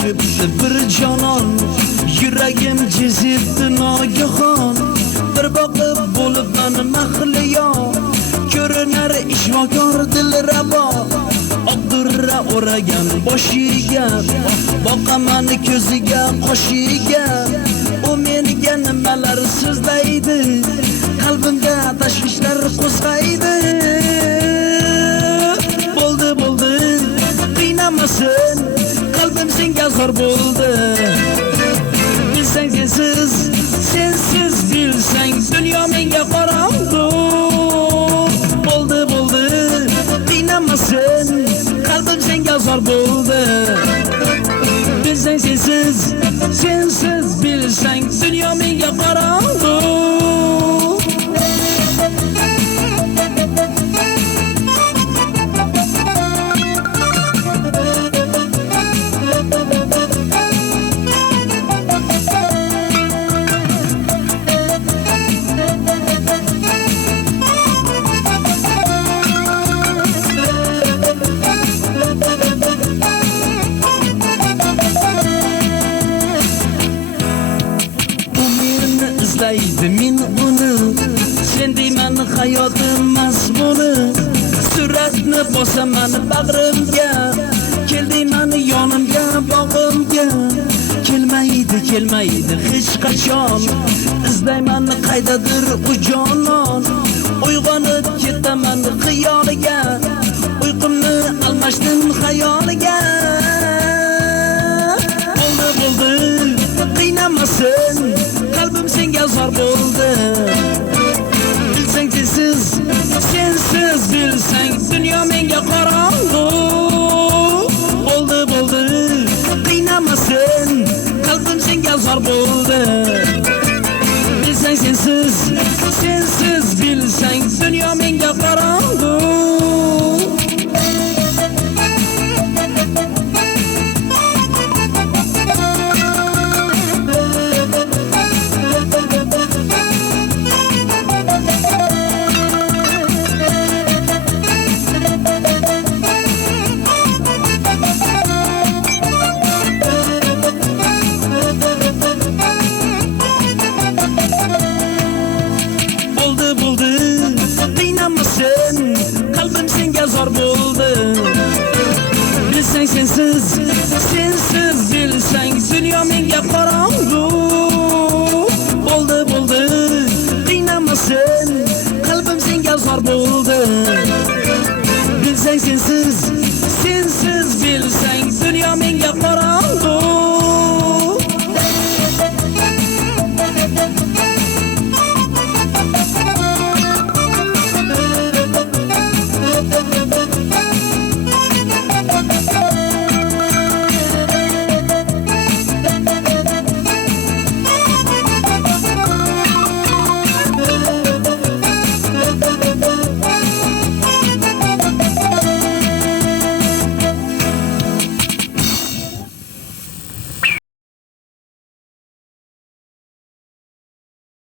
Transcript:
qo'shibdi bir jonon, yuragim jizibdi nogahon. Bir boqib bo'libman mahliyo, ko'rinar ishvokor dilrabo. Oqdurra o'ragan boshiga, boqaman ko'ziga qoshiga. U menga nimalar so'zlaydi, qalbimda tashvishlar qo'zg'aydi. Bo'ldi, qiynamasin, qalbim senga zor bo'ldi. Bilsang sensiz bilsang dunyo menga qorong'u. Bo'ldi, qiynamasin, qalbim senga zor bo'ldi. Bilsang sensiz bilsang dunyo menga qorong'u. Men uni sen deyman hayotim masbuni. Suratni bosaman bag'rimga, keldingman yonimga bog'imga. Kelmaydi hech qachon, izlayman qaydadir u jonon. Uyg'onib ketaman xiyoliga, uyqumni almashdim xayoliga. Bo'ldi, qiynamasin, qalbim senga zor bo'ldi. Bilsang sensiz bilsang dunyo menga qorong'u. Bo'ldi, qiynamasin, qalbim senga zor bo'ldi. Bilsang sensiz bilsang dunyo menga qorong'u. Qalbim senga zor bo'ldi. Bilsang sensiz bilsang dunyo menga qorong'u. Bo'ldi, qiynamasin, qalbim senga zor bo'ldi. Bilsang sensiz bilsang dunyo menga qorong'u.